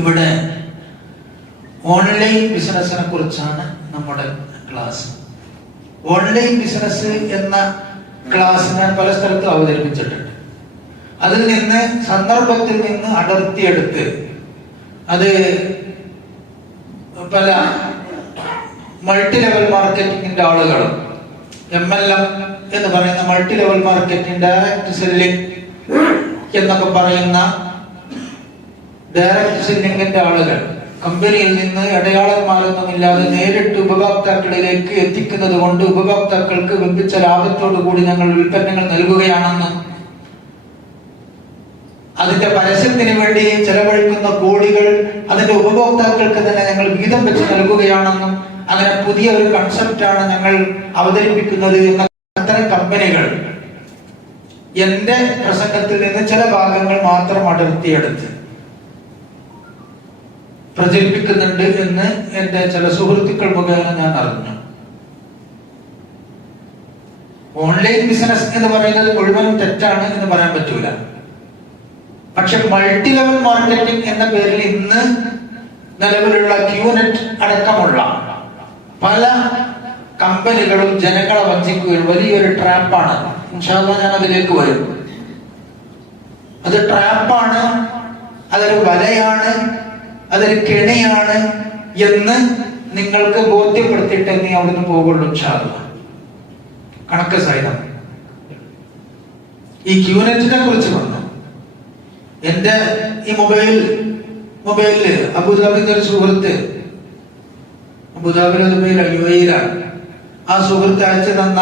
ഇവിടെ ഓൺലൈൻ ബിസിനസിനെ കുറിച്ചാണ് നമ്മുടെ ക്ലാസ്. ഓൺലൈൻ ബിസിനസ് എന്ന ക്ലാസ് ഞാൻ പല സ്ഥലത്തും അവതരിപ്പിച്ചിട്ടുണ്ട്. അതിൽ നിന്ന് സന്ദർഭത്തിൽ നിന്ന് അടർത്തിയെടുത്ത് അത് പല മൾട്ടി ലെവൽ മാർക്കറ്റിംഗിന്റെ ആളുകളും MLM എന്ന് പറയുന്ന multi level marketing, direct selling എന്നൊക്കെ പറയുന്ന ഡയറക്റ്റ് സെല്ലിംഗിന്റെ ആളുകൾ കമ്പനിയിൽ നിന്ന് അടയാളന്മാരൊന്നുമില്ലാതെ നേരിട്ട് ഉപഭോക്താക്കളിലേക്ക് എത്തിക്കുന്നത് കൊണ്ട് ഉപഭോക്താക്കൾക്ക് വമ്പിച്ച ലാഭത്തോടു കൂടി ഞങ്ങൾ ഉൽപ്പന്നങ്ങൾ നൽകുകയാണെന്നും അതിന്റെ പരസ്യത്തിന് വേണ്ടി ചെലവഴിക്കുന്ന കോടികൾ അതിന്റെ ഉപഭോക്താക്കൾക്ക് തന്നെ ഞങ്ങൾ വീതം വെച്ച് നൽകുകയാണെന്നും അങ്ങനെ പുതിയ ഒരു കൺസെപ്റ്റാണ് ഞങ്ങൾ അവതരിപ്പിക്കുന്നത് എന്ന അത്തരം കമ്പനികൾ എന്റെ പ്രസംഗത്തിൽ നിന്ന് ചില ഭാഗങ്ങൾ മാത്രം അടർത്തിയെടുത്ത് പ്രചരിപ്പിക്കുന്നുണ്ട് എന്ന് എന്റെ ചില സുഹൃത്തുക്കൾ മുഖേന ഞാൻ അറിഞ്ഞു. ഓൺലൈൻ ബിസിനസ് എന്ന് പറയുന്നത് മുഴുവനും തെറ്റാണ് എന്ന് പറയാൻ പറ്റൂല. പക്ഷെ മൾട്ടി ലെവൽ മാർക്കറ്റിംഗ് എന്ന പേരിൽ ഇന്ന് നിലവിലുള്ള ക്യൂനെറ്റ് അടക്കമുള്ള പല കമ്പനികളും ജനങ്ങളെ വഞ്ചിക്കുകയും വലിയൊരു ട്രാപ്പാണ്. ഇൻഷാ അല്ലാഹ് ഞാൻ അതിലേക്ക് വരും. അത് ട്രാപ്പാണ്, അതൊരു വലയാണ്, അതൊരു കെണിയാണ് എന്ന് നിങ്ങൾക്ക് ബോധ്യപ്പെടുത്തിയിട്ട് നീ അവിടുന്ന് പോകുള്ളൂ. ഇൻഷാ അല്ലാഹ് കണക്ക് സഹിതം ഈ ക്യൂനെറ്റിനെ കുറിച്ച് പറഞ്ഞു. എന്റെ ഈ മൊബൈലില് അബുദാബിന്റെ ഒരു സുഹൃത്ത്, അബുദാബിയിലെ ദുബൈയിലെ UAE-യിലാണ്, ആ സുഹൃത്ത് അയച്ചു തന്ന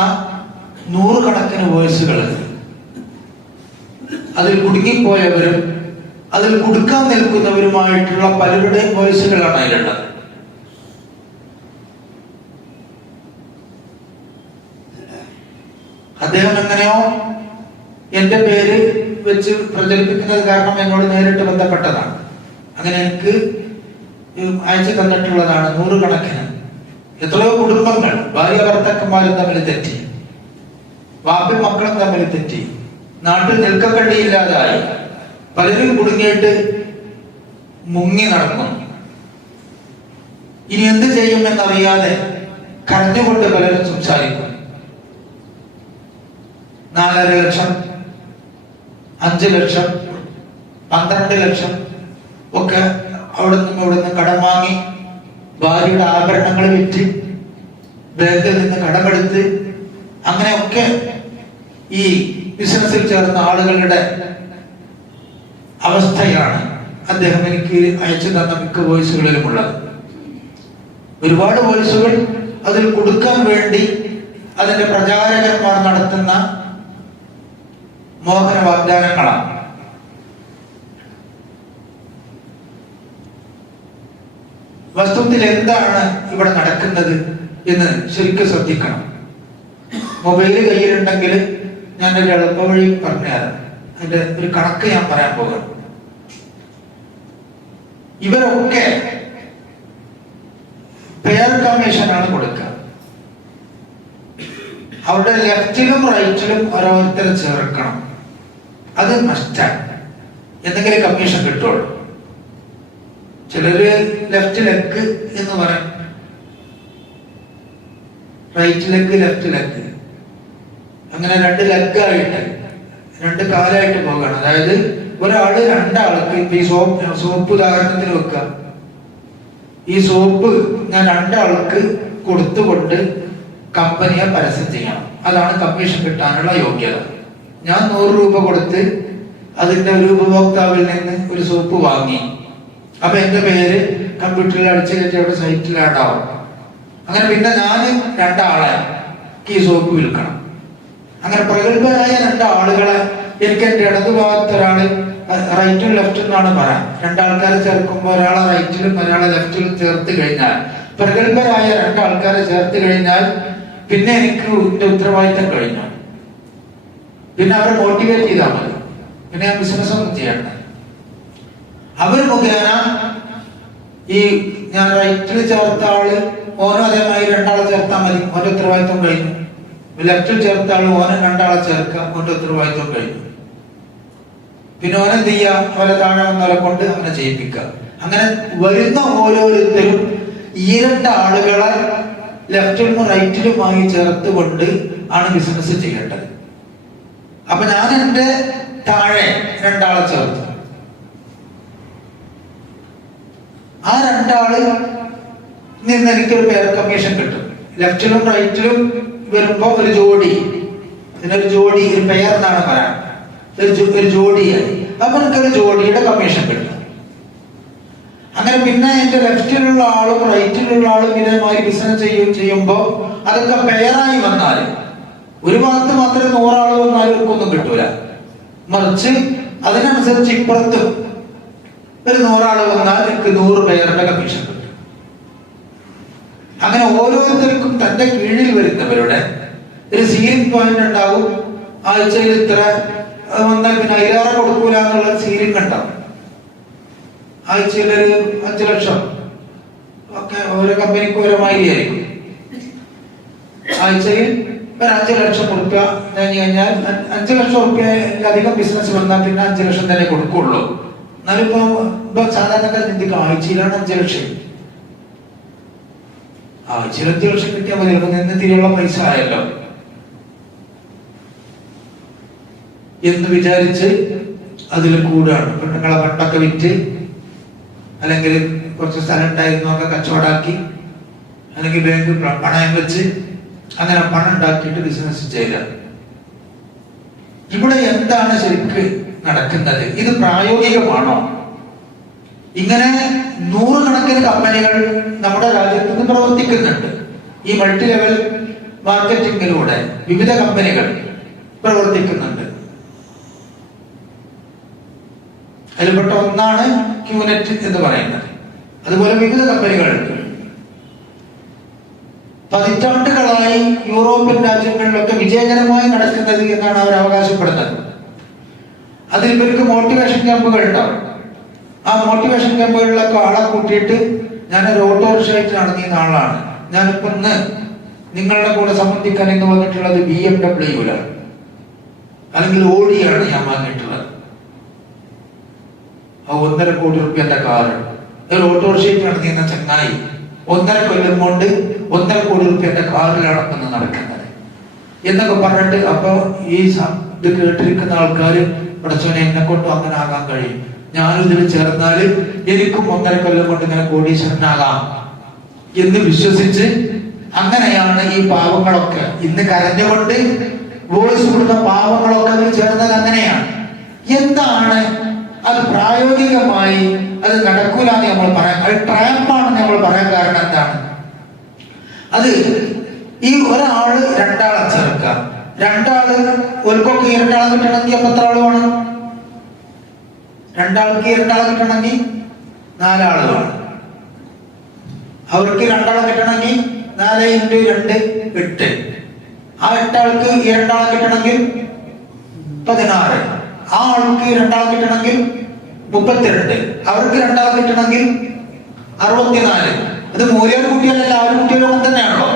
100 കണക്കിന് വോയിസുകൾ, അതിൽ കുടുങ്ങിപ്പോയവരും അതിൽ കൊടുക്കാൻ നിൽക്കുന്നവരുമായിട്ടുള്ള പലരുടെയും വോയിസുകളാണ് അതിലുള്ളത്. അദ്ദേഹം എങ്ങനെയോ എന്റെ പേര് വെച്ച് പ്രചരിപ്പിക്കുന്നത് കാരണം എന്നോട് നേരിട്ട് ബന്ധപ്പെട്ടതാണ്. അങ്ങനെ എനിക്ക് അയച്ചു തന്നിട്ടുള്ളതാണ് 100 കണക്കിന്. എത്രയോ കുടുംബങ്ങൾ ഭാര്യ ഭർത്താക്കന്മാരും തമ്മിൽ തെറ്റി, വാപ്പയും മക്കളും തമ്മിൽ തെറ്റി, നാട്ടിൽ നിൽക്കക്കള്ളിയില്ലാതായി, പലരും കുടുങ്ങിയിട്ട് മുങ്ങി നടക്കുന്നു. ഇനി എന്ത് ചെയ്യുമെന്നറിയാതെ കരഞ്ഞുകൊണ്ട് പലരും സംസാരിക്കും. 4.5 ലക്ഷം, 5 ലക്ഷം, 12 ലക്ഷം ഒക്കെ അവിടെ നിന്നും ഇവിടെ നിന്ന് കടം വാങ്ങി, ഭാര്യയുടെ ആഭരണങ്ങൾ വിറ്റ്, ബാങ്കിൽ നിന്ന് കടമെടുത്ത്, അങ്ങനെയൊക്കെ ഈ ബിസിനസ്സിൽ ചേർന്ന ആളുകളുടെ അവസ്ഥയാണ് അദ്ദേഹം എനിക്ക് അയച്ചു തന്ന മിക്ക വോയിസുകളിലുമുള്ളത്. ഒരുപാട് വോയിസുകൾ അതിൽ കൊടുക്കാൻ വേണ്ടി അതിന്റെ പ്രചാരകന്മാർ നടത്തുന്ന മോഹന വാഗ്ദാനങ്ങളാണ്. വസ്തുത്തിൽ എന്താണ് ഇവിടെ നടക്കുന്നത് എന്ന് ശരിക്കും ശ്രദ്ധിക്കണം. മൊബൈല് കയ്യിലുണ്ടെങ്കിൽ ഞാനൊരു എളുപ്പ വഴി പറഞ്ഞുതരാം. അതിന്റെ ഒരു കണക്ക് ഞാൻ പറയാൻ പോകാം. ഇവരൊക്കെ പെയർ കമ്മീഷനാണ് കൊടുക്കുക. അവരുടെ ലെഫ്റ്റിലും റൈറ്റിലും ഓരോരുത്തരെ ചേർക്കണം. അത് നഷ്ടാണ്. എന്തെങ്കിലും കമ്മീഷൻ കിട്ടുള്ളൂ. ചിലര് ലെഫ്റ്റ് ലെഗ് എന്ന് പറയും, റൈറ്റ് ലെഗ്, ലെഫ്റ്റ് ലെഗ്, അങ്ങനെ 2 ലെഗായിട്ട് 2 കാലായിട്ട് പോകണം. അതായത് ഒരാള് 2 ആൾക്ക് ഈ സോപ്പ് ഉദാഹരണത്തിന് വെക്കുക. ഈ സോപ്പ് ഞാൻ 2 ആൾക്ക് കൊടുത്തുകൊണ്ട് കമ്പനിയെ പരസ്യം ചെയ്യണം. അതാണ് കമ്മീഷൻ കിട്ടാനുള്ള യോഗ്യത. ഞാൻ 100 രൂപ കൊടുത്ത് അതിന്റെ ഒരു ഉപഭോക്താവിൽ നിന്ന് ഒരു സോപ്പ് വാങ്ങി. അപ്പൊ എന്റെ പേര് കമ്പ്യൂട്ടറിൽ അടിച്ചു കയറ്റി അവിടെ സൈറ്റിൽ ആഡാവും. അങ്ങനെ പിന്നെ ഞാൻ 2 ആളെ ഈ സോപ്പ് വിൽക്കണം. അങ്ങനെ പ്രഗത്ഭരായ 2 ആളുകളെ എനിക്ക് എന്റെ ഇടതുഭാഗത്ത് ഒരാള്, റൈറ്റും ലെഫ്റ്റും എന്നാണ് പറയാം, 2 ആൾക്കാരെ ചേർക്കുമ്പോൾ ഒരാളെ റൈറ്റിലും ഒരാളെ ലെഫ്റ്റിലും ചേർത്ത് കഴിഞ്ഞാൽ, പ്രഗത്ഭരായ 2 ആൾക്കാരെ ചേർത്ത് കഴിഞ്ഞാൽ പിന്നെ എനിക്ക് എന്റെ ഉത്തരവാദിത്തം കഴിഞ്ഞു. പിന്നെ അവരെ മോട്ടിവേറ്റ് ചെയ്താൽ മതി. പിന്നെ ഞാൻ ബിസിനസ് ഒന്നും ചെയ്യണ്ട. അവർ മുഖേന ഈ ഞാൻ റൈറ്റിൽ ചേർത്ത ആള് ഓരോ അതേമാതിരി 2 ആളെ ചേർത്താൽ മതി, ഓരോ ഉത്തരവാദിത്വം കഴിഞ്ഞു. ലെഫ്റ്റിൽ ചേർത്ത ആള് ഓരോ 2 ആളെ ചേർക്കുക, ഓരോ ഉത്തരവാദിത്വം കഴിഞ്ഞു. പിന്നെ ഓനെന്ത് ചെയ്യുക, അവരെ താഴെ വന്നവരെ കൊണ്ട് അങ്ങനെ ചെയ്യിപ്പിക്കുക. അങ്ങനെ വരുന്ന ഓരോരുത്തരും ഈ രണ്ട് ആളുകളെ ലെഫ്റ്റിലും റൈറ്റിലുമായി ചേർത്തുകൊണ്ട് ആണ് ബിസിനസ് ചെയ്യേണ്ടത്. അപ്പൊ ഞാൻ എൻ്റെ താഴെ രണ്ടാളെ ചേർത്തു. ആ രണ്ടാള് നിന്ന് എനിക്കൊരു പേർ കമ്മീഷൻ കിട്ടും. ലെഫ്റ്റിലും റൈറ്റിലും വരുമ്പോ ഒരു ജോഡി, ഇതിനൊരു ജോഡി, ഒരു പെയർ എന്നാണ് പറയാൻ, ഒരു ജോഡിയായി. അപ്പൊ എനിക്കൊരു ജോഡിയുടെ കമ്മീഷൻ കിട്ടും. അങ്ങനെ പിന്നെ എന്റെ ലെഫ്റ്റിലുള്ള ആളും റൈറ്റിലുള്ള ആളും ഇതേമാതിരി ബിസിനസ് ചെയ്യുമ്പോ അതൊക്കെ പെയറായി വന്നാൽ ഒരു ഭാഗത്ത് മാത്രമേ 100 ആള് വന്നാലും ഒന്നും കിട്ടൂല. മറിച്ച് അതിനനുസരിച്ച് ഇപ്പുറത്തും ഒരു 100 ആള് വന്നാൽ എനിക്ക് 100 പെയറുടെ കമ്മീഷൻ കിട്ടും. അങ്ങനെ ഓരോരുത്തർക്കും തന്റെ കീഴിൽ വരുന്നവരുടെ ഒരു സീലിംഗ് പോയിന്റ് ഉണ്ടാവും. ആഴ്ചയിൽ ഇത്ര വന്നാൽ പിന്നെ അതിലേറെ കൊടുക്കൂല എന്നുള്ള സീലിംഗ് ഉണ്ടാവും. ആഴ്ചയിൽ ഒരു 5 ലക്ഷം ഒക്കെ ഓരോ കമ്പനിക്ക് ഓരോ മാതിരിയായിരിക്കും. ആഴ്ചയിൽ ഒരു 5 ലക്ഷം റുപ്യ കഴിഞ്ഞാൽ 5 ലക്ഷം റുപ്യയിലധികം ബിസിനസ് വന്നാൽ പിന്നെ 5 ലക്ഷം തന്നെ കൊടുക്കുള്ളൂ. എന്നാലും ഇപ്പൊ സാധാരണക്കാർ ചിന്തിക്കും ആഴ്ചയിലാണ് 5 ലക്ഷം, ആഴ്ചയിൽ 5 ലക്ഷം കിട്ടിയാൽ മതി, അപ്പൊ നിന്ന് തിരിയുള്ള പൈസ ആയല്ലോ എന്ന് വിചാരിച്ച് അതിൽ കൂടാണ്. പെണ്ണുങ്ങളെ പണ്ടൊക്കെ വിറ്റ്, അല്ലെങ്കിൽ കുറച്ച് സ്ഥലം ഉണ്ടായിരുന്നു ഒക്കെ കച്ചവടാക്കി, അല്ലെങ്കിൽ ബാങ്ക് പണയം വെച്ച് അങ്ങനെ പണം ഉണ്ടാക്കിയിട്ട് ബിസിനസ് ചെയ്യുക. ഇവിടെ എന്താണ് ശരിക്ക് നടക്കുന്നത്? ഇത് പ്രായോഗികമാണോ? ഇങ്ങനെ 100 കണക്കിന് കമ്പനികൾ നമ്മുടെ രാജ്യത്ത് നിന്ന് പ്രവർത്തിക്കുന്നുണ്ട്. ഈ മൾട്ടി ലെവൽ മാർക്കറ്റിംഗിലൂടെ വിവിധ കമ്പനികൾ പ്രവർത്തിക്കുന്നുണ്ട്. അതിൽപ്പെട്ട ഒന്നാണ് ക്യൂനെറ്റ് എന്ന് പറയുന്നത്. അതുപോലെ വിവിധ കമ്പനികളുണ്ട്. പതിറ്റാണ്ടുകളായി യൂറോപ്യൻ രാജ്യങ്ങളിലൊക്കെ വിജയകരമായി നടക്കുന്നത് എന്നാണ് അവർ അവകാശപ്പെടുന്നത്. അതിൽ ഇവർക്ക് മോട്ടിവേഷൻ ക്യാമ്പുകൾ ഉണ്ടാവും. ആ മോട്ടിവേഷൻ ക്യാമ്പുകളിലൊക്കെ ആളെ കൂട്ടിയിട്ട് ഞാനൊരു ഓട്ടോറിക്ഷയായിട്ട് നടന്നിരുന്ന ആളാണ്, ഞാനിപ്പോ ഇന്ന് നിങ്ങളുടെ കൂടെ സംബന്ധിക്കാൻ എന്ന് വന്നിട്ടുള്ളത് BMW അല്ലെങ്കിൽ ഓഡിയാണ് ഞാൻ വാങ്ങിയിട്ടുള്ളത്. 1.5 കോടി റുപ്യന്റെ കാറ്. ഒരു ഓട്ടോറിക്ഷയിൽ നടന്നിരുന്ന ചങ്ങായി 1.5 കൊല്ലം കൊണ്ട് 1.5 കോടി റുപ്യന്റെ കാറിലാണ് ഇന്ന് നടക്കുന്നത് എന്നൊക്കെ പറഞ്ഞിട്ട്, അപ്പൊ ഈ ഇത് കേട്ടിരിക്കുന്ന ആൾക്കാര് പടച്ചോനെ എന്നെ കൊണ്ട് അങ്ങനെ ആകാൻ കഴിയും, ഞാനും ഇതിൽ ചേർന്നാല് എനിക്കും 1.5 കൊല്ലം കൊണ്ട് ഇങ്ങനെ കോടീശ്വരനാകാം എന്ന് വിശ്വസിച്ച് അങ്ങനെയാണ് ഈ പാവങ്ങളൊക്കെ ഇന്ന് കരഞ്ഞുകൊണ്ട് വോയിസ് കൊടുത്ത പാവങ്ങളൊക്കെ അതിൽ ചേർന്നാൽ അങ്ങനെയാണ്. എന്താണ് അത്? പ്രായോഗികമായി അത് നടക്കൂല എന്ന് നമ്മൾ പറയാം. അത് ട്രാപ്പാണെന്ന് നമ്മൾ പറയാൻ കാരണം എന്താണ്? അത് ഈ ഒരാള് രണ്ടാളെ ചേർക്കാം. രണ്ടാള് ഒൽക്കൊക്കെ 2 ആളെ കിട്ടണമെങ്കിൽ അപ്പൊ എത്ര ആള് വേണം? 2 ആൾക്ക് 2 ആളെ കിട്ടണമെങ്കിൽ 4 ആള് വേണം. അവർക്ക് 2 ആളെ കിട്ടണമെങ്കിൽ 4 × 2 8. ആ 8 ആൾക്ക് 2 ആളെ കിട്ടണമെങ്കിൽ 16. ആ ആൾക്ക് 2 ആളെ കിട്ടണമെങ്കിൽ 32. അവർക്ക് 2 ആളെ കിട്ടണമെങ്കിൽ 64. അത് മൂല്യം കുട്ടികളല്ല, അവർ കുട്ടികളും തന്നെയാണല്ലോ.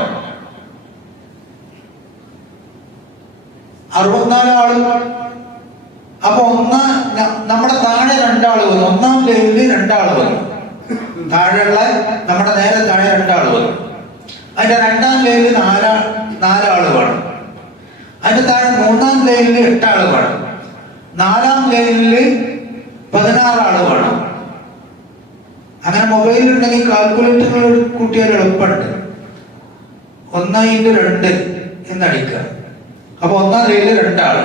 64 ആളുകൾ. അപ്പൊ നമ്മുടെ താഴെ 2 ആള് വന്നു. 1-ാം ലെവലിൽ 2 ആള് വന്നു. താഴെയുള്ള നമ്മുടെ നേരെ താഴെ 2 ആള് വന്നു. അതിന്റെ 2-ാം ലെവലിൽ 4 ആള് വേണം. അതിന്റെ താഴെ 3-ാം ലെവലിൽ 8 ആള് വേണം. 4-ാം ലെവലില് 16 ആള് വേണം. അങ്ങനെ മൊബൈലിൽ ഉണ്ടെങ്കിൽ കാൽക്കുലേറ്ററുകൾ കൂട്ടിയാൽ എളുപ്പമുണ്ട്. 1/2 എന്നടിക്കുക. അപ്പൊ 1-ാം ലെവലിൽ 2 ആള്.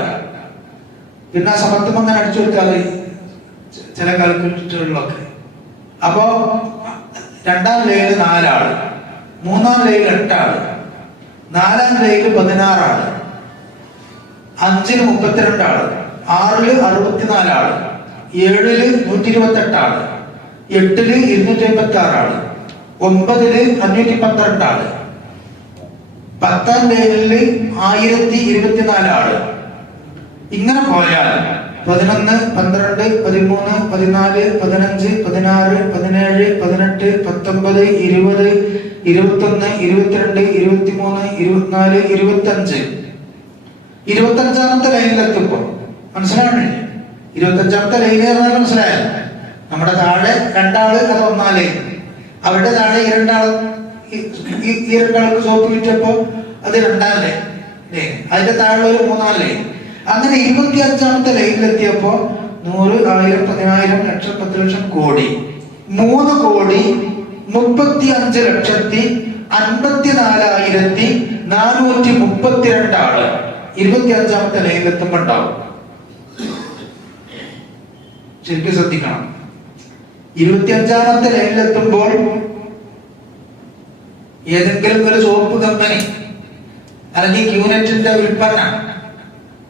പിന്നെ ആ സമത്വം അങ്ങനെ അടിച്ചു കൊടുത്താൽ ചില കാൽക്കുലേറ്ററുകളിലൊക്കെ. അപ്പോ 2-ാം ലെവലിൽ 4 ആള്, 3-ാം ലെവലിൽ 8 ആള്, 4-ാം ലെവലിൽ 16 ആള്, 5-ൽ 32 ആള്, 6-ൽ 64 ആള്, 7-ൽ 128 ആള്, 8-ൽ 256 ആള്, 9-ൽ 512 ആള്, 10-ാം ലെവലിൽ 1024 ആള്. ഇങ്ങനെ പോയാൽ 11, 12, 13, 14, 15, 16, 17, 18, 19, 20, 21, 22, 23, 24, 25. 25-ാമത്തെ ലൈനിലെത്തുമ്പോ മനസ്സിലാവണേ? 25-ാമത്തെ ലൈൻ പറഞ്ഞാൽ മനസ്സിലായോ? നമ്മുടെ താഴെ രണ്ടാള്, അത് ഒന്നാലേ. അവരുടെ താഴെ ഈ രണ്ടാൾക്ക് സോപ്പ് വിറ്റപ്പോ അത് രണ്ടാലേ, അതിന്റെ താഴെ ഒരു മൂന്നാലേ. അങ്ങനെ 25ാമത്തെ ലൈനിലെത്തിയപ്പോ 100, 1000, 10,000, ലക്ഷം, 10 ലക്ഷം, കോടി. 3,35,54,432 ആള് 25ാമത്തെ ലൈനിലെത്തുമ്പോ ഉണ്ടാവും. ശരിക്കും ശ്രദ്ധിക്കണം. 25ാമത്തെ ലൈനിലെത്തുമ്പോൾ ഏതെങ്കിലും ഒരു സോപ്പ് കമ്പനി അല്ലെങ്കിൽ ക്യൂനെറ്റിന്റെ വിൽപ്പന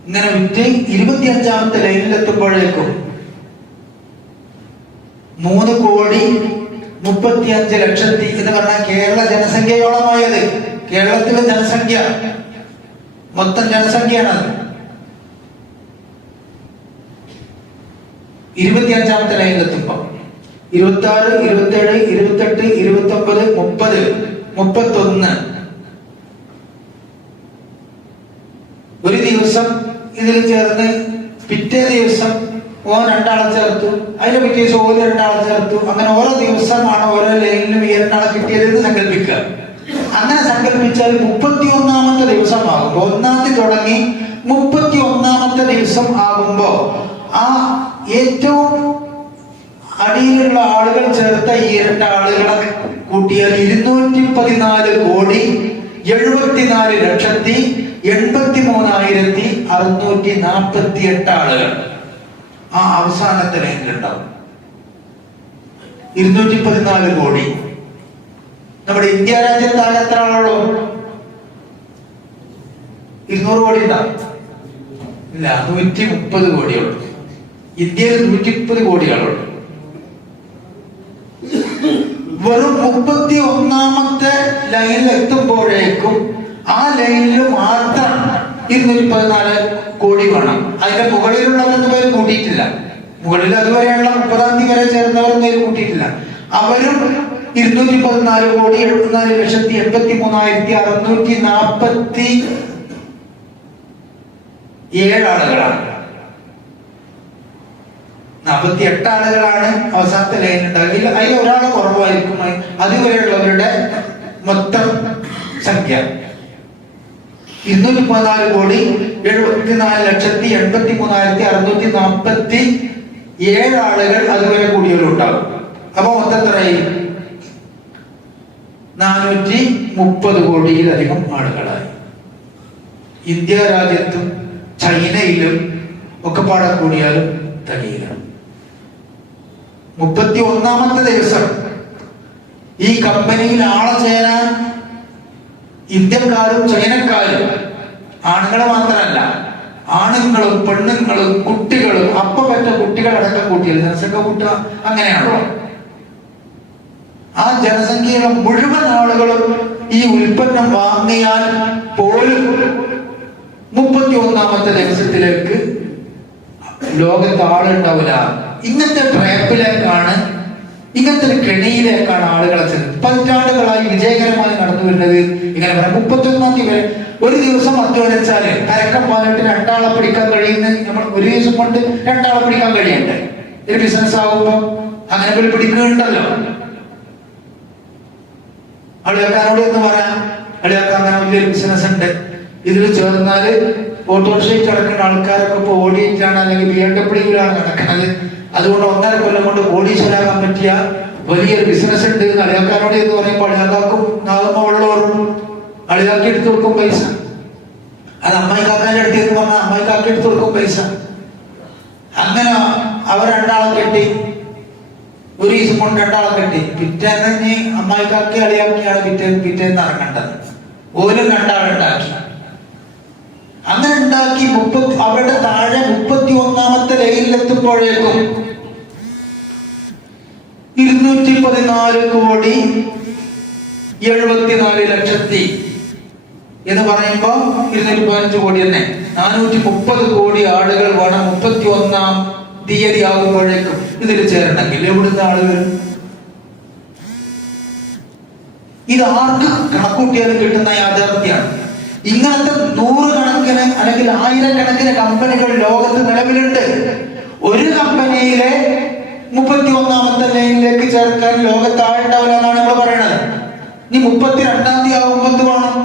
ഇങ്ങനെ വിറ്റ് 25ാമത്തെ ലൈനിലെത്തുമ്പോഴേക്കും 3,35,00,000 എന്ന് പറഞ്ഞാൽ കേരള ജനസംഖ്യയോളമായത്. കേരളത്തിലെ ജനസംഖ്യ, മൊത്തം ജനസംഖ്യയാണത്. 25ാമത്തെ ലൈനിലെത്തുമ്പോ 26, 27, 28, 29, 30, 31 ഒരു ദിവസം ഇതിൽ ചേർന്ന് പിറ്റേ ദിവസം ഓൻ 2 ആളെ ചേർത്തു, അതിന്റെ പിറ്റേ ദിവസം ഓരോ 2 ആളെ ചേർത്തു. അങ്ങനെ ഓരോ ദിവസമാണ് ഓരോ ലൈനിലും ഈ 2 ആളെ കിട്ടിയതെന്ന് സങ്കല്പിക്കുക. അങ്ങനെ സങ്കല്പിച്ചാൽ 31ാമത്തെ ദിവസം ആകുമ്പോ, 1-ാം തീയതി തുടങ്ങി 31ാമത്തെ ദിവസം ആകുമ്പോ ആ ഏറ്റവും അടിയിലുള്ള ആളുകൾ ചേർത്ത ഈ 2 ആളുകളെ കൂട്ടിയാൽ 214,74,83,648 ആളുകൾ ആ അവസാനത്തെ ലൈനിലുണ്ടാവും. 214 കോടി. നമ്മുടെ ഇന്ത്യ രാജ്യത്താകെ എത്ര ആളുള്ളൂ? 200 കോടി ഉണ്ടാവും? ഇല്ല, 130 കോടിയുള്ളൂ. ഇന്ത്യയിൽ 130 കോടികളുള്ളൂ. വെറും 31ാമത്തെ ലൈനിൽ എത്തുമ്പോഴേക്കും ആ ലൈനിൽ മാത്രം 214 കോടി വേണം. അതിന്റെ മുകളിലുള്ളവരൊന്നും പേര് കൂട്ടിയിട്ടില്ല. മുകളിൽ അതുവരെയുള്ള 30-ാം തീയതി വരെ ചേർന്നവരൊന്നും പേര് കൂട്ടിയിട്ടില്ല. അവരും 214,74,847 ആളുകളാണ്. 48 ആളുകളാണ് അവസാനത്തെ ലൈൻ ഉണ്ടാകില്ല. അതിൽ ഒരാൾ കുറവായിരിക്കും അതുവരെയുള്ളവരുടെ മൊത്തം സംഖ്യ. 214,74,83,647 ആളുകൾ അതുവരെ കൂടിയവരുണ്ടാകും. അപ്പൊ മൊത്തം എത്രയായി? 430 കോടിയിലധികം ആളുകളായി. ഇന്ത്യ രാജ്യത്തും ചൈനയിലും ഒക്കെ പാടെ കൂടിയാലും തകയില്ല. 31ാമത്തെ ദിവസം ഈ കമ്പനിയിൽ ആളെ ചേരാൻ ഇന്ത്യക്കാരും ചൈനക്കാരും, ആണുങ്ങളെ മാത്രമല്ല, ആണുങ്ങളും പെണ്ണുങ്ങളും കുട്ടികളും അപ്പ പറ്റ കുട്ടികളടക്കം കൂട്ടിയത് ജനസംഖ്യ കൂട്ടുക അങ്ങനെയാണല്ലോ. ആ ജനസംഖ്യയിലെ മുഴുവൻ ആളുകളും ഈ ഉൽപ്പന്നം വാങ്ങിയാൽ പോലും 31ാമത്തെ ദിവസത്തിലേക്ക് ലോകത്ത് ആളുണ്ടാവില്ല. ഇങ്ങനത്തെ ട്രാപ്പിലേക്കാണ്, ഇങ്ങനത്തെ ഒരു കെണിയിലേക്കാണ് ആളുകളെ ചെല്ലുന്നത്. പതിറ്റാണ്ടുകളായി വിജയകരമായി നടന്നു വരുന്നത് ഇങ്ങനെ പറയാം. 31ാം തീയതി വരെ ഒരു ദിവസം അധ്വാനിച്ചാല് കരക്കം പാലിട്ട് 2 ആളെ പിടിക്കാൻ കഴിയുന്ന, നമ്മൾ ഒരു ദിവസം കൊണ്ട് 2 ആളെ പിടിക്കാൻ കഴിയണ്ടേ? ഒരു ബിസിനസ് ആകുമ്പോ അങ്ങനെ പിടിക്കുന്നുണ്ടല്ലോ. അളിയാക്കാനോട് എന്ന് പറയാം, അളിയാക്കാൻ അങ്ങനെ വലിയൊരു ബിസിനസ് ഉണ്ട്, ഇതിൽ ചേർന്നാല് ഓട്ടോറിക്ഷയിൽ കിടക്കുന്ന ആൾക്കാരൊക്കെ ഇപ്പൊ ഓടിയിട്ടാണ് അല്ലെങ്കിൽ BMW-ലാണ് നടക്കുന്നത്. അതുകൊണ്ട് 1.5 കൊല്ലം കൊണ്ട് കോടീശ്വരാകാൻ പറ്റിയ വലിയൊരു ബിസിനസ് ഉണ്ട്. അളിയാക്കാനോട് എന്ന് പറയുമ്പോൾ അളിയാക്കാക്കും നാഗമ്മ ഉള്ളവരും അളിയാക്കി എടുത്തു കൊടുക്കും പൈസ. അത് അമ്മായിക്കാക്കാന്റെ അടുത്ത് എന്ന് പറഞ്ഞാൽ അമ്മായിക്കാക്കി എടുത്തു കൊടുക്കും പൈസ. അങ്ങനെ അവർ 2 ആളെ കെട്ടി, ഒരു ദിവസം കൊണ്ട് 2 ആളെ കെട്ടി. പിറ്റേന്ന് നീ അമ്മായിക്കാക്കി അളിയാക്കിയാണ് പിറ്റേന്ന് ഇറങ്ങേണ്ടത്. ഓരും 2 ആളുണ്ടാക്കി. അങ്ങനെ ഉണ്ടാക്കി അവരുടെ താഴെ 31ാമത്തെ ലൈനിലെത്തുമ്പോഴേക്കും 214,74,00,000 എന്ന് പറയുമ്പോ 215 കോടി തന്നെ. 430 കോടി ആളുകൾ വേണം 31ാം തീയതി ആകുമ്പോഴേക്കും ഇതിൽ ചേരണമെങ്കിൽ. എവിടുന്ന ആളുകൾ? ഇത് ആർക്ക് കണക്കൂട്ടിയാലും കിട്ടുന്ന യാഥാർത്ഥ്യമാണ്. ഇങ്ങനത്തെ 100 കണക്കിന് അല്ലെങ്കിൽ 1000 കണക്കിന് കമ്പനികൾ ലോകത്ത് നിലവിലുണ്ട്. ഒരു കമ്പനിയിലെ 31ാമത്തെ ലൈനിലേക്ക് ചേർക്കാൻ ലോകത്താഴുണ്ടാവില്ല എന്നാണ് നമ്മൾ പറയുന്നത്. ഇനി 32ാം തീയതി ആകുമ്പോൾ എന്ത് വേണം?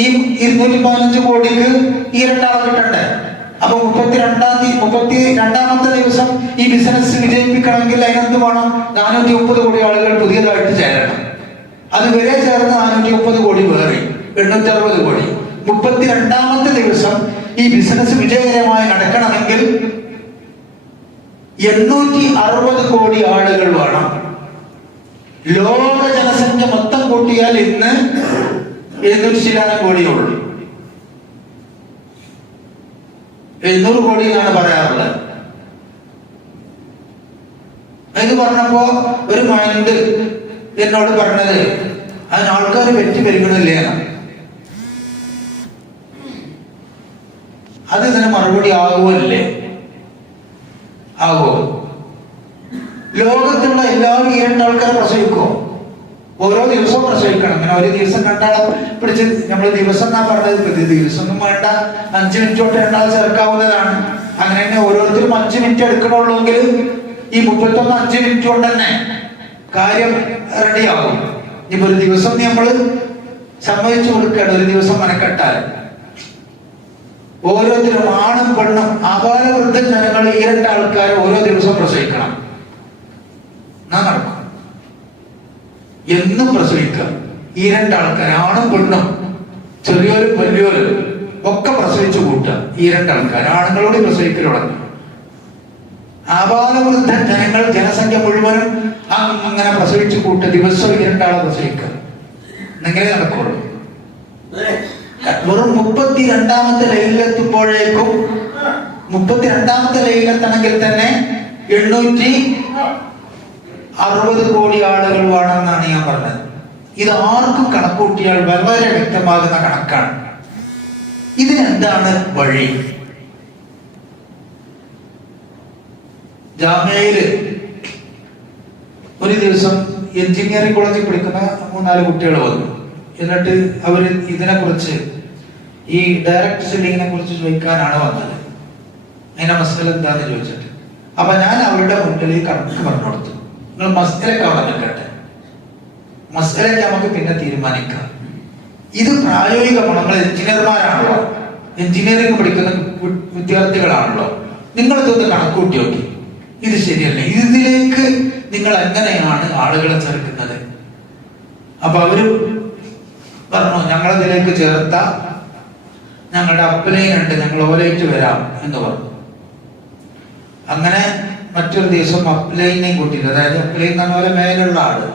ഈ 215 കോടിക്ക് ഈ രണ്ടാളെ കിട്ടണ്ടേ? അപ്പൊ 32ാമത്തെ ദിവസം ഈ ബിസിനസ് വിജയിപ്പിക്കണമെങ്കിൽ അതിനെന്ത് വേണം? 430 കോടി ആളുകൾ പുതിയതായിട്ട് ചേരണം. അത് വരെ ചേർന്ന് 430 കോടി വേറെ 860 കോടി. 32ാമത്തെ ദിവസം ഈ ബിസിനസ് വിജയകരമായി നടക്കണമെങ്കിൽ 860 കോടി ആളുകൾ വേണം. ലോക ജനസംഖ്യ മൊത്തം കൂട്ടിയാൽ ഇന്ന് 700 കോടിയേ ഉള്ളൂ. 700 കോടി എന്നാണ് പറയാറുള്ളത്. ഇത് പറഞ്ഞപ്പോ ഒരു മൈൻഡ് എന്നോട് പറഞ്ഞത് അതിന് ആൾക്കാർ വെറ്റി പെരുകണില്ലേ. അത് ഇതിന് മറുപടി ആകുമല്ലേ? ആകുമോ? ലോകത്തുള്ള എല്ലാവരും ഈ രണ്ടാൾക്കാരെ പ്രസവിക്കുമോ? ഓരോ ദിവസവും പ്രസവിക്കണം. അങ്ങനെ ഒരു ദിവസം രണ്ടാളെ പിടിച്ച് നമ്മൾ ദിവസം എന്നാ പറഞ്ഞത്. ദിവസം ഒന്നും വേണ്ട, 5 മിനിറ്റ് തൊട്ട് രണ്ടാൾ ചേർക്കാവുന്നതാണ്. അങ്ങനെ തന്നെ ഓരോരുത്തരും 5 മിനിറ്റ് എടുക്കണുള്ളൂങ്കിൽ ഈ 31 5 മിനിറ്റ് കൊണ്ട് തന്നെ കാര്യം റെഡിയാവും. ഇപ്പൊ ഒരു ദിവസം നമ്മൾ സമ്മതിച്ചു കൊടുക്കണം. ഒരു ദിവസം മനക്കെട്ടാൽ ഓരോരുത്തരും ആണും പെണ്ണും അപാലവൃദ്ധ ജനങ്ങൾ ഈ രണ്ടാൾക്കാരെ ഓരോ ദിവസം പ്രസവിക്കണം. നടക്കും. എന്നും പ്രസവിക്കുക. ഈ രണ്ടാൾക്കാർ ആണും പെണ്ണും ചെറിയോരും വലിയോരും ഒക്കെ പ്രസവിച്ചു കൂട്ടുക. ഈ രണ്ടാൾക്കാർ ആണുങ്ങളോട് പ്രസവിക്കൽ തുടങ്ങും. ആപാലവൃദ്ധ ജനങ്ങൾ ജനസംഖ്യ മുഴുവനും അങ്ങനെ പ്രസവിച്ചു കൂട്ടുക. ദിവസം ഈ രണ്ടാളെ പ്രസവിക്കുക. എങ്ങനെ നടക്കുള്ളൂ? വെറും 32ാമത്തെ ലൈനിലെത്തുമ്പോഴേക്കും 32ാമത്തെ ലൈനിലെത്തണമെങ്കിൽ തന്നെ 860 കോടി ആളുകൾ വേണമെന്നാണ് ഞാൻ പറഞ്ഞത്. ഇത് ആർക്കും കണക്കൂട്ടിയാൽ വളരെ വ്യക്തമാകുന്ന കണക്കാണ്. ഇതിനെന്താണ് വഴി? ജാമ്യയില് ഒരു ദിവസം എഞ്ചിനീയറിംഗ് കോളേജിൽ പഠിക്കുന്ന 3-4 കുട്ടികൾ വന്നു. എന്നിട്ട് അവര് ഇതിനെ കുറിച്ച്, ഈ ഡയറക്ട് സെല്ലിങ്ങിനെ കുറിച്ച് ചോദിക്കാനാണ് വന്നത്. അതിന്റെ മസല എന്താന്ന് ചോദിച്ചിട്ട്. അപ്പൊ ഞാൻ അവരുടെ മുന്നിൽ ഈ കണക്ക് പറഞ്ഞു കൊടുത്തു. നിങ്ങൾ മസലൊക്കെ അവിടെ നിൽക്കട്ടെ, മസലൊക്കെ നമുക്ക് പിന്നെ തീരുമാനിക്കാം. ഇത് പ്രായോഗികമാണ്. നമ്മൾ എഞ്ചിനീയർമാരാണല്ലോ, എഞ്ചിനീയറിംഗ് പഠിക്കുന്ന വിദ്യാർത്ഥികളാണല്ലോ. നിങ്ങൾ ഇതൊന്ന് കണക്കൂട്ടി നോക്കി. ഇത് ശരിയല്ല. ഇതിലേക്ക് നിങ്ങൾ എങ്ങനെയാണ് ആളുകളെ ചേർക്കുന്നത്? അപ്പൊ അവര് പറഞ്ഞു, ഞങ്ങളതിലേക്ക് ചേർത്ത ഞങ്ങളുടെ അപ്ലൈൻ ഉണ്ട്, ഞങ്ങൾ ഓലയിട്ട് വരാം എന്ന് പറഞ്ഞു. അങ്ങനെ മറ്റൊരു ദിവസം അപ്ലൈനെയും കൂട്ടിയിട്ട്, അതായത് അപ്ലൈൻ എന്ന് പറഞ്ഞ പോലെ മേലുള്ള ആള്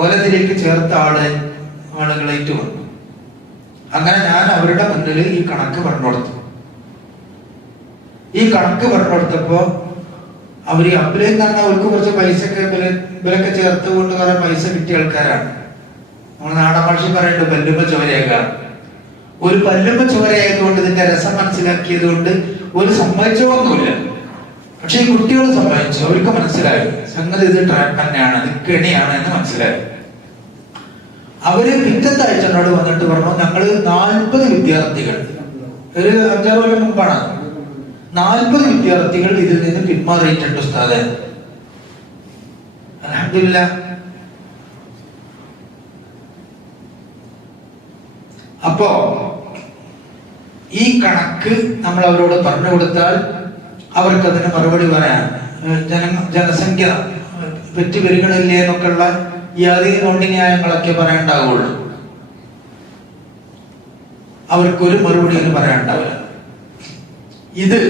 ഓലത്തിലേക്ക് ചേർത്ത ആളുകളേറ്റ് വന്നു. അങ്ങനെ ഞാൻ അവരുടെ മുന്നിൽ ഈ കണക്ക് പറഞ്ഞു കൊടുത്തു. ഈ കണക്ക് പറഞ്ഞു കൊടുത്തപ്പോ അവർ ഈ അപ്ലൈൻ എന്ന് പറഞ്ഞാൽ അവർക്ക് കുറച്ച് പൈസയൊക്കെ ഇവരൊക്കെ ചേർത്ത് കൊണ്ട് കുറെ പൈസ കിട്ടിയ ആൾക്കാരാണ്. നമ്മൾ നാടൻ ഭാഷ പറയുന്നത് പല്ലുമ്പ ചോരയാകുക. ഒരു പല്ലുമ്പ ചോരയായതുകൊണ്ട് ഇതിന്റെ രസം മനസ്സിലാക്കിയത് കൊണ്ട് ഒരു സമ്മതിച്ചൊന്നുമില്ല. പക്ഷെ ഈ കുട്ടികൾ സമ്മതിച്ചു. അവർക്ക് മനസ്സിലായി സംഗതി ഇത് ട്രാപ്പ് തന്നെയാണ്, ഇത് കെണിയാണ് എന്ന് മനസ്സിലായി. അവര് പിറ്റത്തെ ആഴ്ച എന്നോട് വന്നിട്ട് പറഞ്ഞു, ഞങ്ങള് 40 വിദ്യാർത്ഥികൾ, ഒരു 5-6 കൊല്ലം മുമ്പാണ്, 40 വിദ്യാർത്ഥികൾ ഇതിൽ നിന്ന് പിന്മാറിയിട്ടുണ്ട് ഉസ്താദേ. അൽഹംദുലില്ലാഹ്. അപ്പോ ഈ കണക്ക് നമ്മൾ അവരോട് പറഞ്ഞു കൊടുത്താൽ അവർക്ക് അതിന് മറുപടി പറയാൻ, ജനസംഖ്യ വെറ്റി വരികളില്ലേ എന്നൊക്കെയുള്ള യാതൊരു നോണ്ടിന്യായങ്ങളൊക്കെ പറയണ്ടാവുള്ളൂ. അവർക്കൊരു മറുപടിയിൽ പറയാനുണ്ടാവില്ല. ഇത്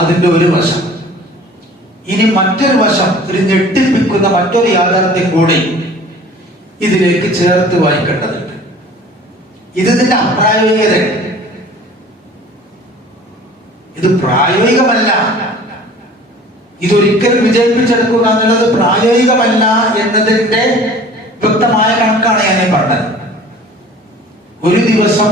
അതിന്റെ ഒരു വശം. ഇനി മറ്റൊരു വശം, ഒരു ഞെട്ടിപ്പിക്കുന്ന മറ്റൊരു യാഥാർത്ഥ്യം കൂടി ഇതിലേക്ക് ചേർത്ത് വായിക്കേണ്ടതുണ്ട്. ഇതിന്റെ അപ്രായോഗികത. ഇത് പ്രായോഗികമല്ല. ഇതൊരിക്കലും വിജയിപ്പിച്ചെടുക്കുക എന്നുള്ളത് പ്രായോഗികമല്ല എന്നതിന്റെ വ്യക്തമായ കണക്കാണ് ഞാൻ പറഞ്ഞത്. ഒരു ദിവസം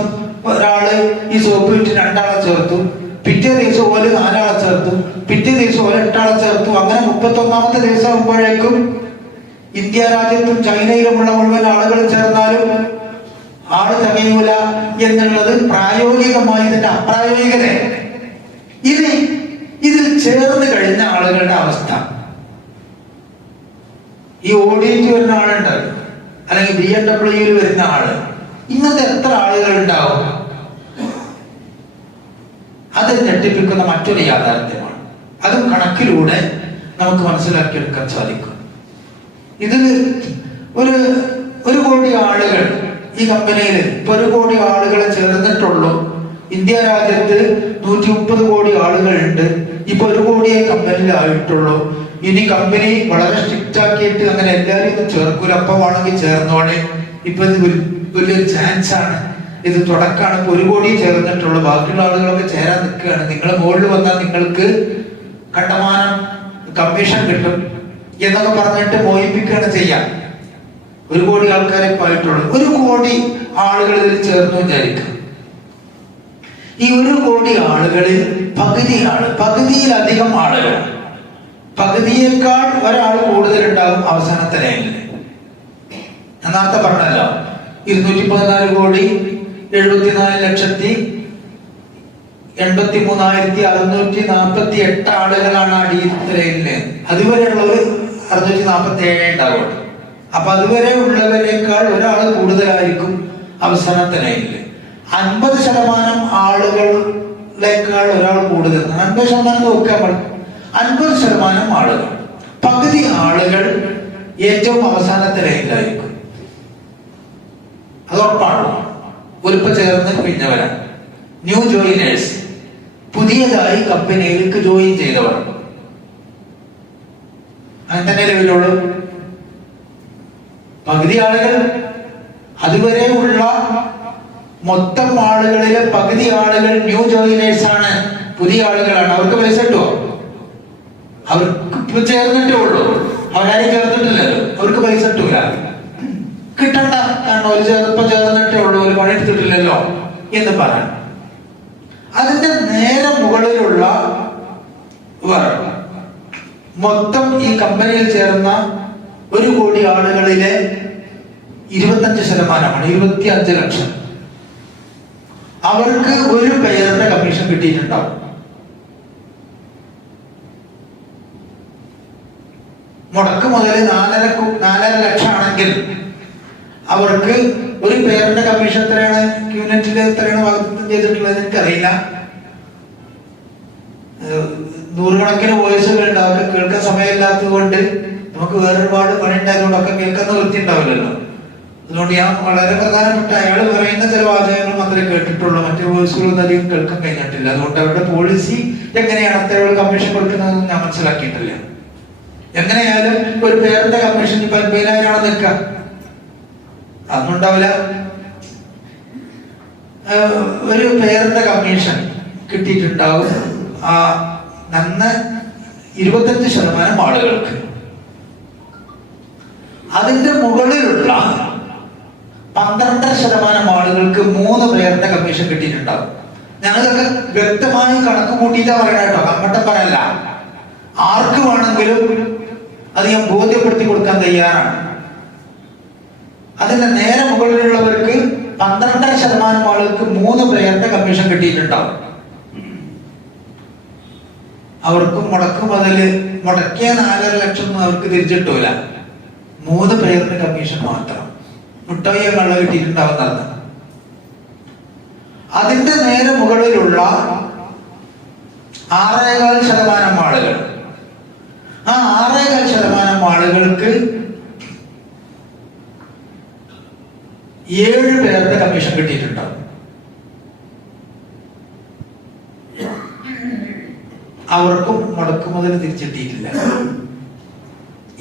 ഒരാള് ഈ സോപ്പ് വിറ്റ് 2 ആളെ ചേർത്തു, പിറ്റേ ദിവസം ഓല് 4 ആളെ ചേർത്തു, പിറ്റേ ദിവസം ഓല് 8 ആളെ ചേർത്തു. അങ്ങനെ 31ാമത്തെ ദിവസം ആകുമ്പോഴേക്കും ഇന്ത്യ രാജ്യത്തും ചൈനയിലുമുള്ള മുഴുവൻ ആളുകൾ ചേർന്നാലും ആള് തികയൂല എന്നുള്ളത് പ്രായോഗികമായി ഇതിന്റെ അപ്രായോഗികത. ഇനി ഇതിൽ ചേർന്ന് കഴിഞ്ഞ ആളുകളുടെ അവസ്ഥ, ഈ ഓഡിറ്റ് വരുന്ന ആളുണ്ടല്ലോ, അല്ലെങ്കിൽ BMW വരുന്ന ആള്, ഇന്നത്തെ എത്ര ആളുകൾ ഉണ്ടാവും? അത് ഞെട്ടിപ്പിക്കുന്ന മറ്റൊരു യാഥാർത്ഥ്യമാണ്. അതും കണക്കിലൂടെ നമുക്ക് മനസ്സിലാക്കിയെടുക്കാൻ സാധിക്കും. ഇതിൽ ഒരു കോടി ആളുകൾ ഈ കമ്പനിയിൽ ഇപ്പൊ 1 കോടി ആളുകളെ ചേർന്നിട്ടുള്ളൂ. ഇന്ത്യ രാജ്യത്ത് 130 കോടി ആളുകളുണ്ട്. ഇപ്പൊ 1 കോടിയെ കമ്പനിയിലായിട്ടുള്ളൂ. ഇനി കമ്പനി വളരെ സ്ട്രിക്റ്റ് ആക്കിയിട്ട് അങ്ങനെ എല്ലാവരും ചേർക്കൂല, അപ്പൊ വേണമെങ്കിൽ ചേർന്നോളെ. ഇപ്പൊ ഇത് വലിയൊരു ചാൻസ് ആണ്, ഇത് തുടക്കാണ്. ഇപ്പൊ 1 കോടി ചേർന്നിട്ടുള്ളൂ, ബാക്കിയുള്ള ആളുകളൊക്കെ ചേരാൻ നിൽക്കുകയാണ്. നിങ്ങൾ മുകളിൽ വന്നാൽ നിങ്ങൾക്ക് കണ്ടമാനം കമ്മീഷൻ കിട്ടും എന്നൊക്കെ പറഞ്ഞിട്ട് മോഹിപ്പിക്കുകയാണ് ചെയ്യാം. 1 കോടി ആൾക്കാരെ പോയിട്ടുള്ളൂ. 1 കോടി ആളുകൾ ഇതിൽ ചേർന്നു വിചാരിക്കും. ഈ 1 കോടി ആളുകളിൽ പകുതിയിലധികം ആളുകൾ, പകുതിയേക്കാൾ ഒരാൾ കൂടുതലുണ്ടാകും അവസാനത്തെ ലൈനിൽ. ഞാൻ നേരത്തെ പറഞ്ഞല്ലോ, 214 കോടി 74,83,648 ആളുകളാണ് അടിയത്തെ ലൈനില്. അതുവരെയുള്ളവർ 647 ഉണ്ടാവുള്ളൂ. അപ്പൊ അതുവരെ ഉള്ളവരെക്കാൾ ഒരാൾ കൂടുതലായിരിക്കും അവസാനത്തെ ലൈനില്. 50% ആളുകളേക്കാൾ ഒരാൾ കൂടുതൽ, 50% നോക്കാൻ പാടില്ല. 50% ആളുകൾ, പകുതി ആളുകൾ ഏറ്റവും അവസാനത്തെ ലൈനിലായിരിക്കും. അത് ഉറപ്പാണ്. ഒരിപ്പ ചേർന്ന് കഴിഞ്ഞവരാണ് ന്യൂ ജോയിനേഴ്സ്, പുതിയതായി കമ്പനിയിലേക്ക് ജോയിൻ ചെയ്തവർ. അങ്ങനെ തന്നെ ലെവലുള്ളൂ. പകുതി ആളുകൾ, അതുവരെ ഉള്ള മൊത്തം ആളുകളിലെ പകുതി ആളുകൾ ന്യൂ ജോയിനേഴ്സ് ആണ്, പുതിയ ആളുകളാണ്. അവർക്ക് പൈസ കിട്ടുമോ? അവർക്ക് ചേർന്നിട്ടേ ഉള്ളൂ, അവരാരും ചേർന്നിട്ടില്ലല്ലോ. അവർക്ക് പൈസ കിട്ടൂല, കിട്ടണ്ട. കാരണം ഒരു ചേർന്നിട്ടേ ഉള്ളൂ, ഒരു പണി എടുത്തിട്ടില്ലല്ലോ എന്ന് പറയാം. അതിന്റെ നേരെ മുകളിലുള്ള മൊത്തം ഈ കമ്പനിയിൽ ചേർന്ന 1 കോടി ആളുകളിലെ 25%, 25 ലക്ഷം, അവർക്ക് ഒരു പേരുടെ കമ്മീഷൻ കിട്ടിയിട്ടുണ്ടാവും. മുടക്ക് മുതൽ 4.5 ലക്ഷം ആണെങ്കിൽ അവർക്ക് ഒരു പേരുടെ കമ്മീഷൻ എത്രയാണ്, ക്യൂനെറ്റിൽ എത്രയാണ് വാഗ്ദത്തം ചെയ്തിട്ടുള്ളത് എനിക്കറിയില്ല. 100 കണക്കിന് വോയിസുകൾ ഉണ്ട്, അവർക്ക് കേൾക്കാൻ സമയമില്ലാത്തത് കൊണ്ട്, നമുക്ക് വേറെ ഒരുപാട് പണി ഉണ്ടായതുകൊണ്ടൊക്കെ കേൾക്കുന്ന വൃത്തി ഉണ്ടാവില്ലല്ലോ. അതുകൊണ്ട് ഞാൻ വളരെ പ്രധാനപ്പെട്ട അയാൾ പറയുന്ന ചില വാചകങ്ങൾ മാത്രമേ കേട്ടിട്ടുള്ളൂ, മറ്റു വോയിസുകളൊന്നും അധികം കേൾക്കാൻ കഴിഞ്ഞിട്ടില്ല. അതുകൊണ്ട് അവരുടെ പോളിസി എങ്ങനെയാണ് അത്രയുള്ള കമ്മീഷൻ കൊടുക്കുന്നതെന്ന് ഞാൻ മനസ്സിലാക്കിയിട്ടില്ല. എങ്ങനെയായാലും ഒരു പേരുടെ കമ്മീഷൻ ഇപ്പൊ 50,000 ആണ് നിൽക്കുക, അന്നുണ്ടാവില്ല. ഒരു പേരുടെ കമ്മീഷൻ കിട്ടിയിട്ടുണ്ടാവും ആ നന്ന് 25% ആളുകൾക്ക്. അതിന്റെ മുകളിലുള്ള 12% ആളുകൾക്ക് 3 പേരുടെ കമ്മീഷൻ കിട്ടിയിട്ടുണ്ടാവും. ഞങ്ങളിതൊക്കെ വ്യക്തമായി കണക്ക് കൂട്ടിയിട്ടാ പറയണ കേട്ടോ, കമ്പട്ടം പറയല്ല. ആർക്ക് വേണമെങ്കിലും അത് ഞാൻ ബോധ്യപ്പെടുത്തി കൊടുക്കാൻ തയ്യാറാണ്. അതിന്റെ നേരെ മുകളിലുള്ളവർക്ക് 12% ആളുകൾക്ക് 3 പേരുടെ കമ്മീഷൻ കിട്ടിയിട്ടുണ്ടാവും. അവർക്ക് മുടക്ക് മുതല് മുടക്കിയ 4.5 ലക്ഷം അവർക്ക് തിരിച്ചിട്ടൂല, 3 പേരുടെ കമ്മീഷൻ മാത്രം. മുട്ടായി കള്ള കിട്ടിയിട്ടുണ്ടാവുന്ന അർത്ഥം. അതിന്റെ നേരെ മുകളിലുള്ള 6.25% ആളുകൾ, ആ 6.25% ആളുകൾക്ക് 7 പേരുടെ കമ്മീഷൻ കിട്ടിയിട്ടുണ്ടാവും. അവർക്കും മുടക്ക് മുതൽ തിരിച്ചെത്തിയിട്ടില്ല,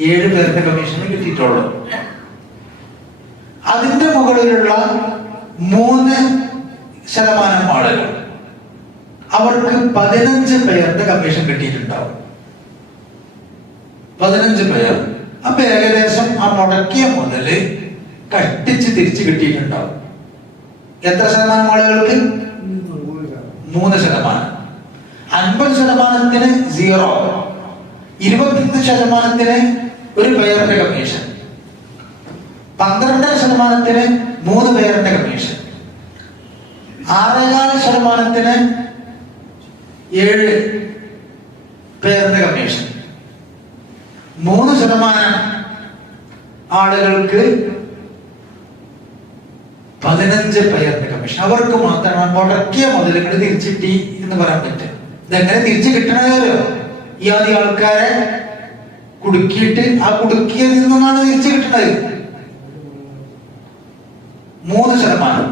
7 പേരുടെ കമ്മീഷന് കിട്ടിയിട്ടുള്ളൂ. അതിന്റെ മുകളിലുള്ള 3% ആളുകൾ, അവർക്ക് 15 പേരുടെ കമ്മീഷൻ കിട്ടിയിട്ടുണ്ടാവും. 15 പേർ. അപ്പൊ ഏകദേശം ആ മുടക്കിയ മുതല് കട്ടിച്ച് തിരിച്ചു കിട്ടിയിട്ടുണ്ടാവും. എത്ര ശതമാനം ആളുകൾക്ക്? 3%. 50%-ന് 0, 25%-ന് ഒരു പേരുടെ കമ്മീഷൻ, 12%-ന് 3 പേരുടെ കമ്മീഷൻ, 6.25%-ന് 7, പേരിന്റെ കമ്മീഷൻ. 3% ആളുകൾക്ക് 15 പേരിന്റെ കമ്മീഷൻ. അവർക്ക് മാത്രമാണ് മുടക്കിയ മുതലുകൾ തിരിച്ചിട്ടി എന്ന് പറയാൻ പറ്റും. ഇതെങ്ങനെ തിരിച്ചു കിട്ടണമല്ലോ? ഈ ആദ്യ ആൾക്കാരെ കുടുക്കിയിട്ട് ആ കുടുക്കിയതിൽ നിന്നാണ് തിരിച്ചു കിട്ടുന്നത്. 3%.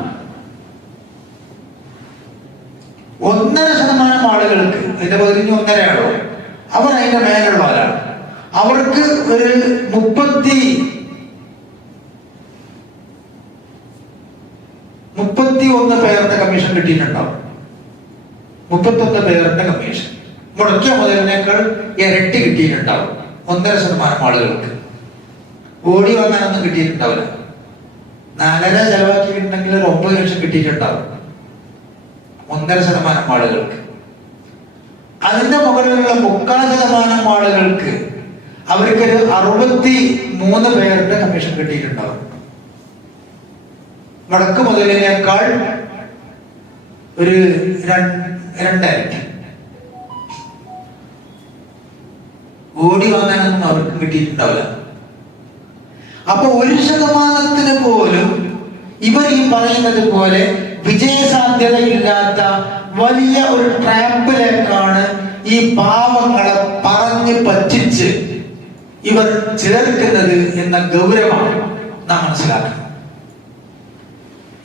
1.5% ആളുകൾക്ക്, അതിന്റെ 11.5 ആളോ, അവർ അതിന്റെ മേലുള്ളവരാണ്. അവർക്ക് ഒരു 31 പേരുടെ കമ്മീഷൻ കിട്ടിയിട്ടുണ്ടാവും. 31 പേരുടെ കമ്മീഷൻ മുടക്കിയ മുതലിനേക്കാൾ ഇരട്ടി കിട്ടിയിട്ടുണ്ടാവും. 1.5% ആളുകൾക്ക്. ഓടി വാങ്ങാനൊന്നും കിട്ടിയിട്ടുണ്ടാവില്ല. 4.5 ചെലവാക്കിയിട്ടുണ്ടെങ്കിൽ ഒരു 9 ലക്ഷം കിട്ടിയിട്ടുണ്ടാവും 1.5% ആളുകൾക്ക്. അതിന്റെ മുകളിലുള്ള 3/4% ആളുകൾക്ക് അവർക്കൊരു 63 പേരുടെ കമ്മീഷൻ കിട്ടിയിട്ടുണ്ടാവും. മുടക്ക് മുതലിനേക്കാൾ ഒരു 2 ഇരട്ടി. ഓടി വാങ്ങാനൊന്നും അവർക്ക് കിട്ടിയിട്ടുണ്ടാവില്ല. അപ്പൊ 1% പോലും ഇവർ ഈ പറയുന്നത് പോലെ വിജയസാധ്യതയില്ലാത്ത വലിയ ഒരു ട്രാപ്പിലേക്കാണ് ഈ പാവങ്ങളെ പറഞ്ഞ് പറ്റിച്ച് ഇവർ ചേർക്കുന്നത് എന്ന ഗൗരവമാണ് നാം മനസ്സിലാക്കുന്നത്.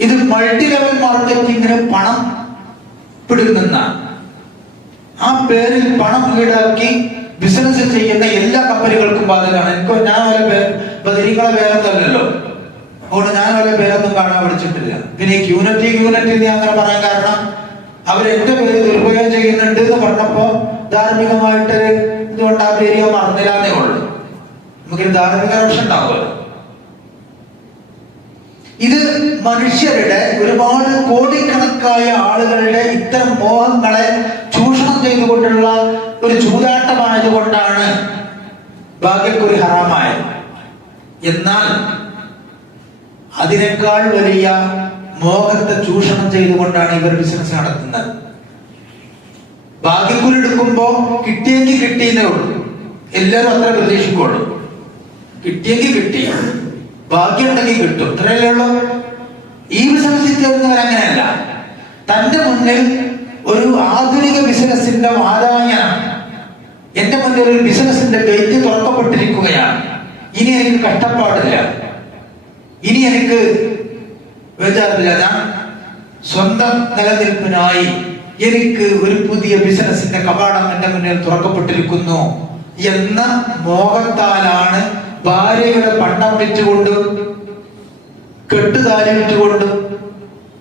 ഇത് മൾട്ടി ലെവൽ മാർക്കറ്റിങ്ങിന് പണം പിടുങ്ങുന്ന, ആ പേരിൽ പണം ഈടാക്കി ബിസിനസ് ചെയ്യുന്ന എല്ലാ കമ്പനികൾക്കും ബാധകമാണ്. ഞാൻ നിങ്ങളെ പേരൊന്നുമല്ലല്ലോ, അതുകൊണ്ട് ഞാൻ അവരെ പേരൊന്നും കാണാൻ പഠിച്ചിട്ടില്ല. പിന്നെ ക്യൂനറ്റി ഞാൻ അങ്ങനെ പറയാൻ കാരണം അവരെന്റെ പേര് ദുരുപയോഗം ചെയ്യുന്നുണ്ട് എന്ന് പറഞ്ഞപ്പോ ധാർമ്മികമായിട്ട് ഇതുകൊണ്ട് ആ പേര് ഞാൻ മറന്നില്ലാന്നേ ഉള്ളൂ. നമുക്കൊരു ധാർമ്മിക രക്ഷ ഉണ്ടാവുമല്ലോ. ഇത് മനുഷ്യരുടെ ഒരുപാട് കോടിക്കണക്കായ ആളുകളുടെ ഇത്തരം മോഹങ്ങളെ ചൂഷണം ചെയ്തുകൊണ്ടുള്ള ഒരു ചൂതാട്ടമായതുകൊണ്ടാണ് ഭാഗ്യക്കുറി ഹറാമായത്. എന്നാൽ അതിനേക്കാൾ വലിയ മോഹത്തെ ചൂഷണം ചെയ്തുകൊണ്ടാണ് ഇവർ ബിസിനസ് നടത്തുന്നത്. ഭാഗ്യക്കുറി എടുക്കുമ്പോ കിട്ടിയെങ്കിൽ കിട്ടിയെന്നേ ഉള്ളൂ. എല്ലാവരും അത്ര പ്രതീക്ഷിക്കുള്ളൂ. കിട്ടിയെങ്കിൽ കിട്ടി, ഭാഗ്യം ഉണ്ടെങ്കിൽ കിട്ടും, ഇത്രയല്ലേ ഉള്ളൂ. ഈ ബിസിനസ്സിൽ ചേർന്നവർ അങ്ങനെയല്ല. തന്റെ മുന്നിൽ ഒരു ആധുനിക ബിസിനസിന്റെ വാതായനാണ്. എന്റെ മുന്നിൽ ഒരു ബിസിനസിന്റെ ഗേറ്റ് തുറക്കപ്പെട്ടിരിക്കുകയാണ്. ഇനി എനിക്ക് കഷ്ടപ്പാടില്ല, ഇനി എനിക്ക് വേജാറില്ല. ഞാൻ സ്വന്തം നിലനിൽപ്പിനായി എനിക്ക് ഒരു പുതിയ ബിസിനസിന്റെ കവാടം എന്റെ മുന്നിൽ തുറക്കപ്പെട്ടിരിക്കുന്നു എന്ന മോഹത്താലാണ് ഭാര്യയുടെ പണ്ടം വിറ്റുകൊണ്ടും കെട്ടുതാലി വിറ്റുകൊണ്ടും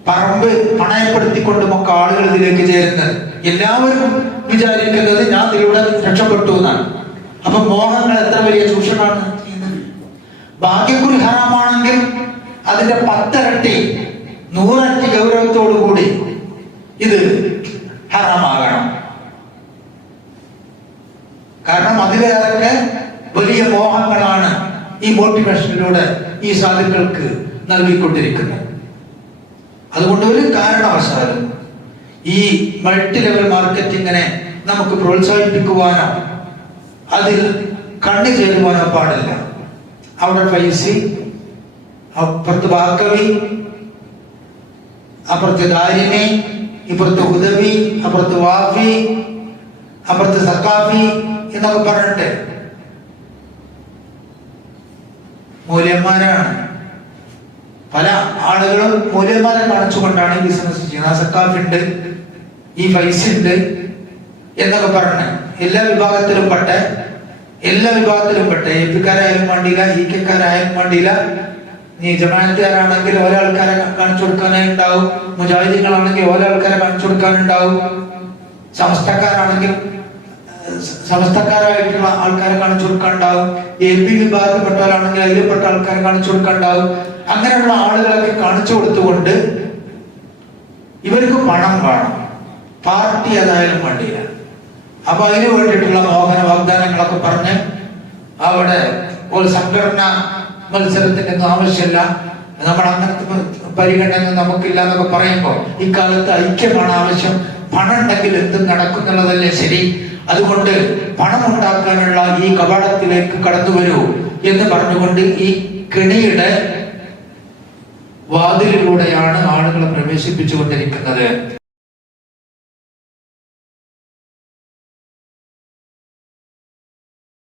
പറമ്പ് പണയപ്പെടുത്തിക്കൊണ്ടും ഒക്കെ ആളുകൾ ഇതിലേക്ക് ചേരുന്നത്. എല്ലാവരും വിചാരിക്കുന്നത് ഞാൻ ഇതിലൂടെ രക്ഷപ്പെട്ടു എന്നാണ്. അപ്പൊ മോഹങ്ങൾ എത്ര വലിയ ചൂഷണമാണ് ചെയ്യുന്നത്. ഭാഗ്യക്കുറി ഹറാമാണെങ്കിൽ അതിന്റെ 10 ഇരട്ടി 100 ഇരട്ടി ഗൗരവത്തോടു കൂടി ഇത് ഹറാമാകണം. കാരണം അതിലേറെ വലിയ മോഹങ്ങളാണ് ഈ മോട്ടിവേഷനിലൂടെ ഈ സാധുക്കൾക്ക് നൽകിക്കൊണ്ടിരിക്കുന്നത്. അതുകൊണ്ട് ഒരു കാരണവശാലും ഈ മൾട്ടി ലെവൽ മാർക്കറ്റിങ്ങിനെ നമുക്ക് പ്രോത്സാഹിപ്പിക്കുവാനോ അതിൽ കണ്ണു ചേരുവാനോ പാടില്ല. അവിടെ പൈസ, അപ്പുറത്ത് ബാക്കവി, അപ്പുറത്ത് ദാരിമി, ഇപ്പുറത്ത് ഉദവി, അപ്പുറത്ത് വാഫി, അപ്പുറത്ത് സക്കാഫി എന്നൊക്കെ പറഞ്ഞിട്ട് മൂല്യന്മാരാണ്. പല ആളുകളും മൂല്യന്മാരെ കാണിച്ചുകൊണ്ടാണ് ഈ ബിസിനസ് ചെയ്യുന്നത്. സക്കാഫി ഉണ്ട്, ഈ പൈസ ഉണ്ട് എന്നൊക്കെ പറഞ്ഞ് എല്ലാ വിഭാഗത്തിലും പെട്ട എ പിക്കാരായാലും വേണ്ടിയില്ല, ഇ കെക്കാരായാലും വേണ്ടിയില്ല. നീ ജമാഅത്തുകാരാണെങ്കിൽ ഓരോ ആൾക്കാരെ കാണിച്ചു കൊടുക്കാനായി ഉണ്ടാവും, മുജാഹിദീങ്ങളാണെങ്കിൽ ഓരോ ആൾക്കാരെ കാണിച്ചു കൊടുക്കാനുണ്ടാവും, സമസ്തക്കാരാണെങ്കിൽ സമസ്തക്കാരായിട്ടുള്ള ആൾക്കാരെ കാണിച്ചു കൊടുക്കാനുണ്ടാവും, എ പി വിഭാഗത്തിൽപ്പെട്ടവരാണെങ്കിൽ അതിൽപ്പെട്ട ആൾക്കാരെ കാണിച്ചു കൊടുക്കാനുണ്ടാവും. അങ്ങനെയുള്ള ആളുകളൊക്കെ കാണിച്ചു കൊടുത്തുകൊണ്ട് ഇവർക്ക് പണം വേണം, പാർട്ടി അതായാലും വേണ്ടിയില്ല. അപ്പൊ അതിനു വേണ്ടിയിട്ടുള്ള മോഹന വാഗ്ദാനങ്ങളൊക്കെ പറഞ്ഞ് അവിടെ ഒരു സംഘടന മത്സരത്തിന്റെ ഒന്നും ആവശ്യമില്ല, നമ്മൾ അങ്ങനത്തെ പരിഗണന നമുക്കില്ല എന്നൊക്കെ പറയുമ്പോ ഇക്കാലത്ത് ഐക്യമാണ് ആവശ്യം. പണം ഉണ്ടെങ്കിൽ എന്തും നടക്കുന്നുള്ളതല്ലേ ശരി. അതുകൊണ്ട് പണം ഉണ്ടാക്കാനുള്ള ഈ കവാടത്തിലേക്ക് കടന്നു വരൂ എന്ന് പറഞ്ഞുകൊണ്ട് ഈ കെണിയുടെ വാതിലിലൂടെയാണ് ആളുകളെ പ്രവേശിപ്പിച്ചുകൊണ്ടിരിക്കുന്നത്.